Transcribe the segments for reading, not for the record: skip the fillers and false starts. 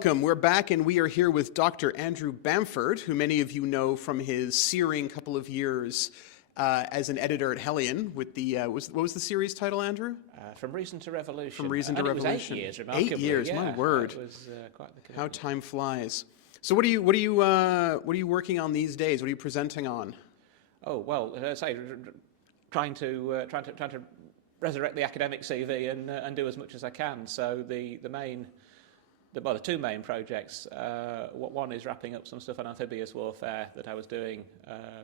welcome. We're back, and we are here with Dr. Andrew Bamford, who many of you know from his searing couple of years as an editor at Hellion with the, what was the series title, Andrew? From Reason to Revolution. From Reason to Revolution. It was 8 years, remarkably. 8 years, yeah, my word. It was quite the How time flies. So what are you working on these days? What are you presenting on? Oh, well, as I say, trying to resurrect the academic CV and do as much as I can. So the two main projects. One is wrapping up some stuff on amphibious warfare that I was doing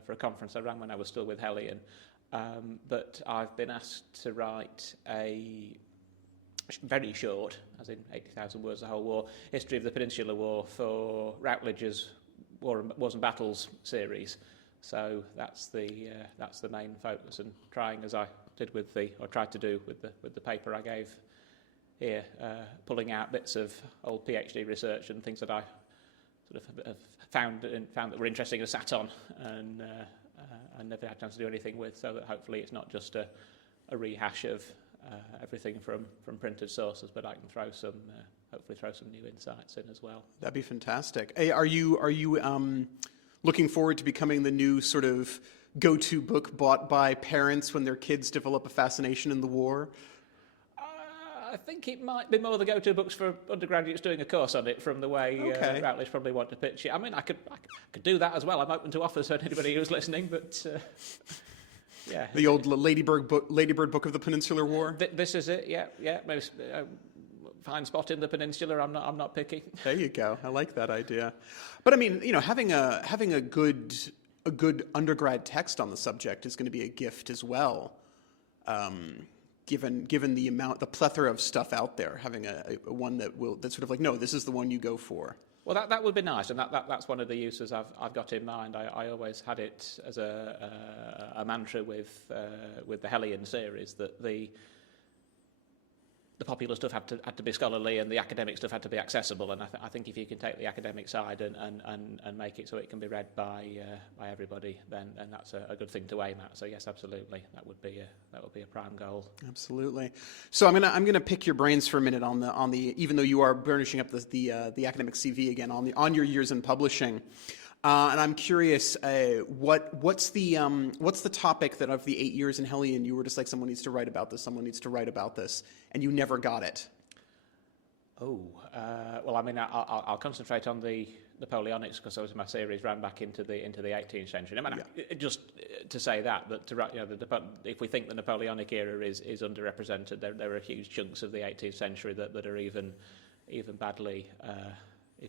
for a conference I ran when I was still with Hellion. But I've been asked to write a very short, as in 80,000 words, the whole war, history of the Peninsular War for Routledge's Wars and Battles series. So that's the main focus, and trying, as I did tried to do with the paper I gave here, pulling out bits of old PhD research and things that I sort of found that were interesting and sat on, and never had a chance to do anything with, so that hopefully it's not just a rehash of everything from printed sources, but I can hopefully throw some new insights in as well. That'd be fantastic. Hey, are you looking forward to becoming the new sort of go-to book bought by parents when their kids develop a fascination in the war? I think it might be more the go-to books for undergraduates doing a course on it, from the way Routledge probably want to pitch it. I mean, I could do that as well. I'm open to offers for anybody who's listening, but yeah. The old Ladybird book of the Peninsular War? This is it, yeah. Most, fine spot in the peninsula. I'm not picky. There you go. I like that idea. But I mean, having a good undergrad text on the subject is going to be a gift as well. Given the plethora of stuff out there, having a one that's sort of like, no, this is the one you go for. Well, that would be nice, and that's one of the uses I've got in mind. I always had it as a mantra with the Hellion series, that the popular stuff had to be scholarly and the academic stuff had to be accessible. And I think if you can take the academic side and make it so it can be read by everybody, then that's a good thing to aim at. So yes, absolutely, that would be a prime goal. Absolutely. So I'm gonna pick your brains for a minute on the even though you are burnishing up the academic CV again on your years in publishing. And I'm curious, what's the topic that of the 8 years in Hellion you were just like, someone needs to write about this, and you never got it? Well, I mean, I'll concentrate on the Napoleonics, because my series ran back into the 18th century. I mean, just to say that if we think the Napoleonic era is underrepresented, there are huge chunks of the 18th century that are even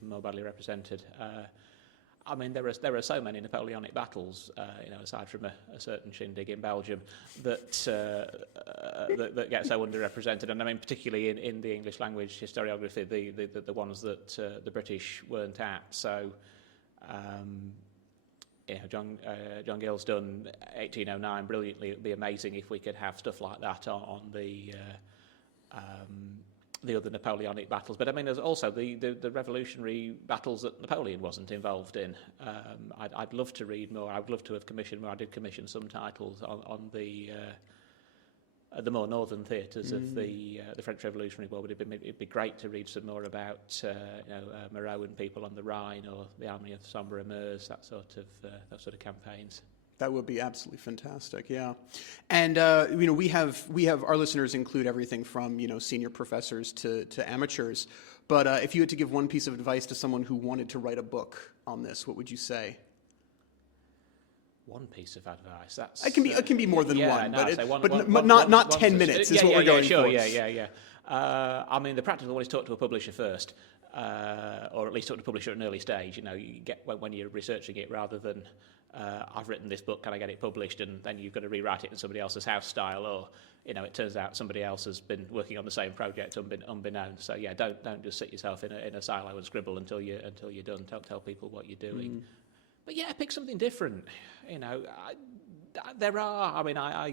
more badly represented. I mean, there are so many Napoleonic battles, aside from a certain shindig in Belgium, that get so underrepresented. And I mean, particularly in the English language historiography, the ones that the British weren't at. So, John Gill's done 1809 brilliantly. It would be amazing if we could have stuff like that on the other Napoleonic battles. But I mean, there's also the revolutionary battles that Napoleon wasn't involved in. I'd love to read more. I would love to have commissioned more. I did commission some titles on the more northern theatres of the French Revolutionary War. But it'd be great to read some more about Moreau and people on the Rhine, or the Army of Sambre and Meuse, that sort of campaigns. That would be absolutely fantastic, yeah. And we have our listeners include everything from senior professors to amateurs. But if you had to give one piece of advice to someone who wanted to write a book on this, what would you say? One piece of advice. It can be more than one, but not not 10 minutes is what we're going for. Yeah. I mean, the practical one is talk to a publisher first, or at least talk to a publisher at an early stage. You get when you're researching it, rather than I've written this book, can I get it published? And then you've got to rewrite it in somebody else's house style, or it turns out somebody else has been working on the same project unbeknownst. So yeah, don't just sit yourself in a silo and scribble until you're done. Tell people what you're doing. But yeah, pick something different. You know, there are. I mean, I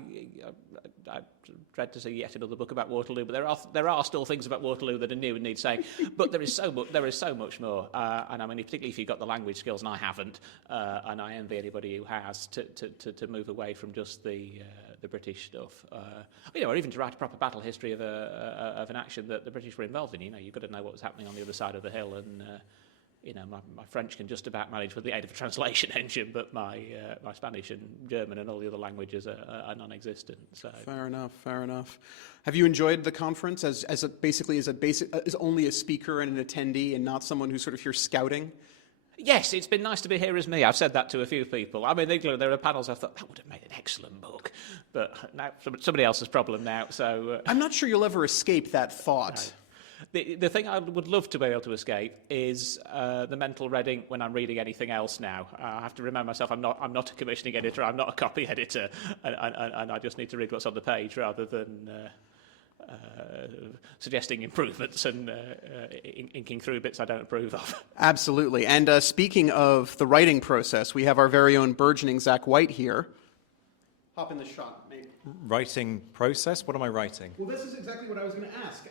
dread to see yet another book about Waterloo, but there are still things about Waterloo that are new and need saying. But there is so much. There is so much more. And I mean, particularly if you've got the language skills, and I haven't, and I envy anybody who has, to move away from just the British stuff. You know, or even to write a proper battle history of an action that the British were involved in. You know, you've got to know what was happening on the other side of the hill and. You know, my French can just about manage with the aid of a translation engine, but my Spanish and German and all the other languages are non-existent. So fair enough. Have you enjoyed the conference as only a speaker and an attendee, and not someone who's sort of here scouting? Yes, it's been nice to be here as me. I've said that to a few people. I mean, there are panels I've thought that would have made an excellent book, but now somebody else's problem now. So I'm not sure you'll ever escape that thought. No. The thing I would love to be able to escape is the mental reading when I'm reading anything else now. I have to remind myself I'm not a commissioning editor, I'm not a copy editor, and I just need to read what's on the page rather than suggesting improvements and inking through bits I don't approve of. Absolutely. And speaking of the writing process, we have our very own burgeoning Zach White here. Hop in the shot, mate. Writing process? What am I writing? Well, this is exactly what I was going to ask.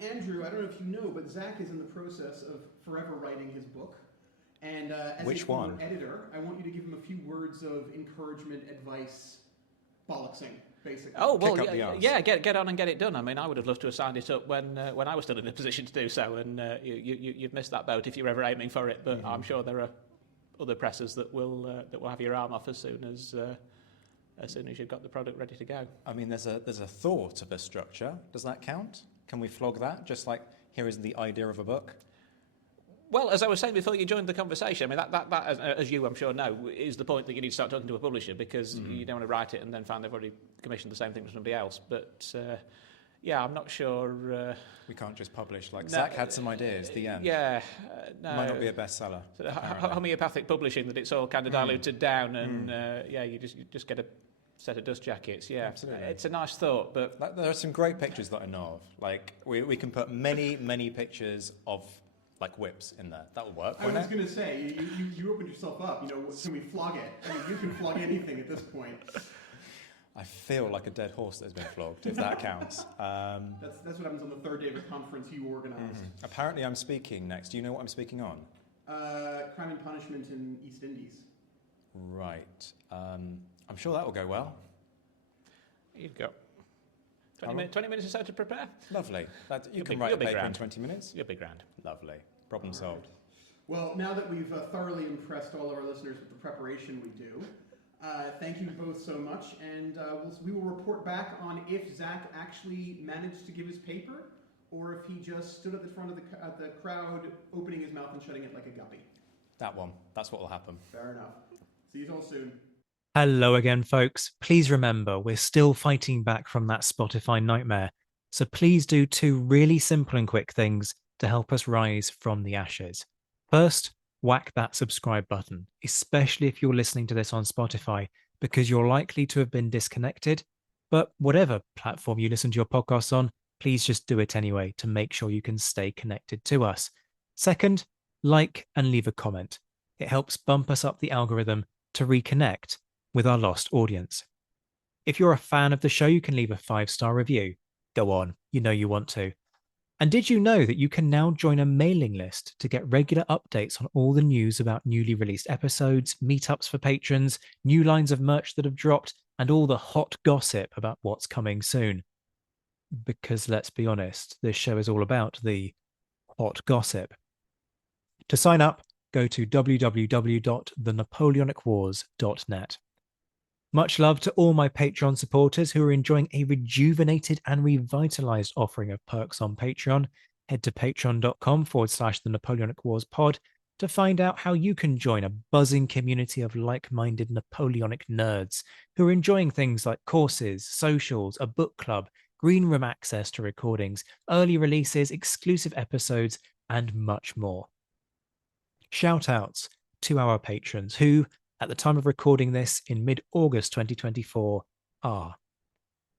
Andrew, I don't know if you know, but Zach is in the process of forever writing his book. And as Which a former one? editor, I want you to give him a few words of encouragement, advice, bollocksing, basically. Oh, well, Kick up the arse. yeah, get on and get it done. I mean, I would have loved to have signed it up when I was still in the position to do so, and you've missed that boat if you're ever aiming for it, but I'm sure there are other presses that will have your arm off as soon as you've got the product ready to go. I mean, there's a thought of a structure. Does that count? Can we flog that? Just like, here is the idea of a book? Well, as I was saying before you joined the conversation, I mean, that as you, I'm sure, know, is the point that you need to start talking to a publisher, because you don't want to write it and then find they've already commissioned the same thing from somebody else. But, yeah, I'm not sure... We can't just publish, like, Zach had some ideas, the end. Yeah, no. Might not be a bestseller. So homeopathic publishing, that it's all kind of diluted down, and, you just get a set of dust jackets. Yeah, absolutely. It's a nice thought, but... There are some great pictures that I know of. Like, we can put many, many pictures of... like whips in there. That would work, wouldn't it? I was going to say, you opened yourself up. You know, can we flog it? I mean, you can flog anything at this point. I feel like a dead horse that has been flogged, if that counts. That's what happens on the third day of a conference you organized. Apparently I'm speaking next. Do you know what I'm speaking on? Crime and Punishment in East Indies. Right. I'm sure that will go well. You've got 20 minutes or so to prepare. Lovely. You can write a paper in 20 minutes? You'll be grand. Lovely. Problem solved. Well, now that we've thoroughly impressed all of our listeners with the preparation we do, thank you both so much, and we will report back on if Zach actually managed to give his paper, or if he just stood at the front of the crowd, opening his mouth and shutting it like a guppy. That one. That's what will happen. Fair enough. See you all soon. Hello again, folks. Please remember, we're still fighting back from that Spotify nightmare. So please do 2 really simple and quick things to help us rise from the ashes. First, whack that subscribe button, especially if you're listening to this on Spotify, because you're likely to have been disconnected. But whatever platform you listen to your podcasts on, please just do it anyway to make sure you can stay connected to us. Second, like and leave a comment. It helps bump us up the algorithm to reconnect with our lost audience. If you're a fan of the show, you can leave a 5-star review. Go on, you know you want to. And did you know that you can now join a mailing list to get regular updates on all the news about newly released episodes, meetups for patrons, new lines of merch that have dropped, and all the hot gossip about what's coming soon? Because let's be honest, this show is all about the hot gossip. To sign up, go to www.thenapoleonicwars.net. Much love to all my Patreon supporters who are enjoying a rejuvenated and revitalized offering of perks on Patreon. Head to patreon.com/the Napoleonic Wars pod to find out how you can join a buzzing community of like-minded Napoleonic nerds who are enjoying things like courses, socials, a book club, green room access to recordings, early releases, exclusive episodes, and much more. Shout outs to our patrons who, at the time of recording this in mid-August 2024, are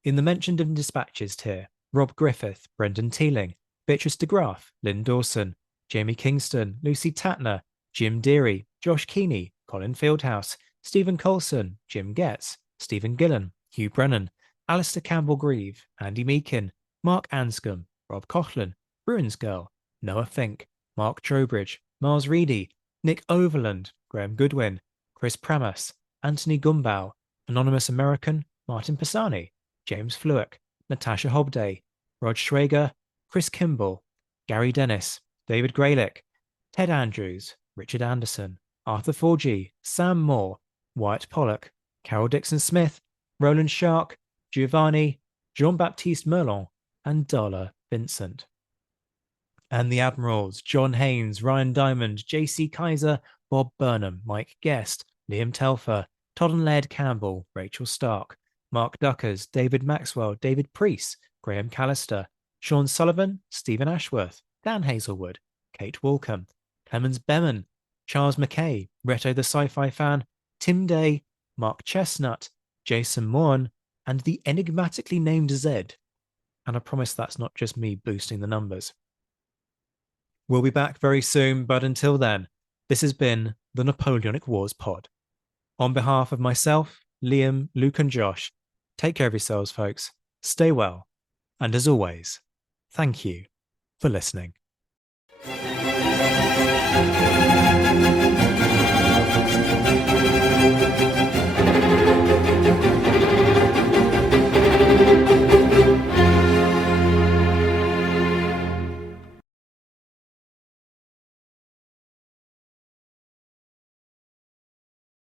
in the mentioned and dispatches tier: Rob Griffith, Brendan Teeling, Beatrice de Graaf, Lynn Dawson, Jamie Kingston, Lucy Tatner, Jim Deary, Josh Keeney, Colin Fieldhouse, Stephen Coulson, Jim Getz, Stephen Gillen, Hugh Brennan, Alistair Campbell-Grieve, Andy Meakin, Mark Anscombe, Rob Coughlin, Bruins Girl, Noah Fink, Mark Trowbridge, Miles Reedy, Nick Overland, Graham Goodwin, Chris Pramas, Anthony Gumbau, Anonymous American, Martin Pisani, James Fluick, Natasha Hobday, Rod Schrager, Chris Kimball, Gary Dennis, David Graylick, Ted Andrews, Richard Anderson, Arthur Forgy, Sam Moore, Wyatt Pollock, Carol Dixon Smith, Roland Shark, Giovanni, Jean-Baptiste Merlon, and Darla Vincent. And the Admirals, John Haynes, Ryan Diamond, J.C. Kaiser, Bob Burnham, Mike Guest, Liam Telfer, Todd and Laird Campbell, Rachel Stark, Mark Duckers, David Maxwell, David Priest, Graham Callister, Sean Sullivan, Stephen Ashworth, Dan Hazelwood, Kate Walcombe, Clemens Beman, Charles McKay, Reto the Sci-Fi Fan, Tim Day, Mark Chestnut, Jason Moran, and the enigmatically named Zed. And I promise that's not just me boosting the numbers. We'll be back very soon, but until then, this has been the Napoleonic Wars Pod. On behalf of myself, Liam, Luke, and Josh, take care of yourselves, folks. Stay well. And as always, thank you for listening.